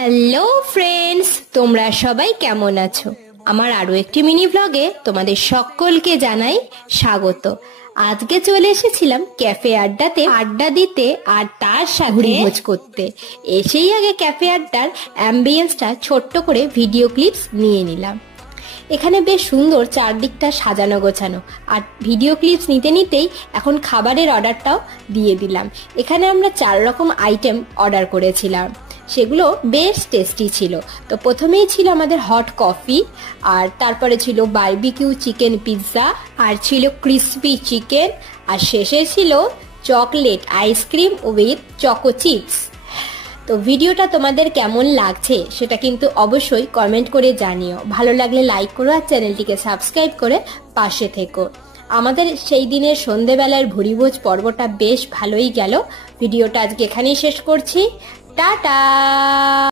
Hello friends, তোমরা সবাই কেমন আছো? আমার আরো একটি মিনি ব্লগে তোমাদের সকলকে জানাই স্বাগত। আজকে চলে এসেছিলাম ক্যাফে আড্ডাতে আড্ডা দিতে আর তার সাথে ভোজ করতে। এসেই আগে ক্যাফে আড্ডার অ্যাম্বিয়েন্সটা ছোট্ট করে ভিডিও ক্লিপস নিয়ে নিলাম। এখানে বেশ সুন্দর চারদিকটা সাজানো গোছানো, আর ভিডিও ক্লিপস নিতে নিতেই এখন খাবারের অর্ডারটাও দিয়ে দিলাম। এখানে আমরা 4 রকম আইটেম অর্ডার করেছিলাম, সেগুলো বেশ টেস্টি ছিল। তো প্রথমেই ছিল আমাদের হট কফি, আর তারপরে ছিল বারবিকিউ চিকেন পিৎজা, আর ছিল ক্রিসপি চিকেন, আর শেষে ছিল chocolate ice cream with choco chips. তো ভিডিওটা তোমাদের কেমন লাগছে সেটা কিন্তু অবশ্যই কমেন্ট করে জানিও। ভালো লাগলে লাইক করো আর চ্যানেলটিকে সাবস্ক্রাইব করে পাশে থেকো। আমাদের সেই দিনের সন্ধেবেলার ভুরিভোজ পর্বটা বেশ ভালোই গেল। ভিডিওটা আজকে এখানেই শেষ করছি। টাটা।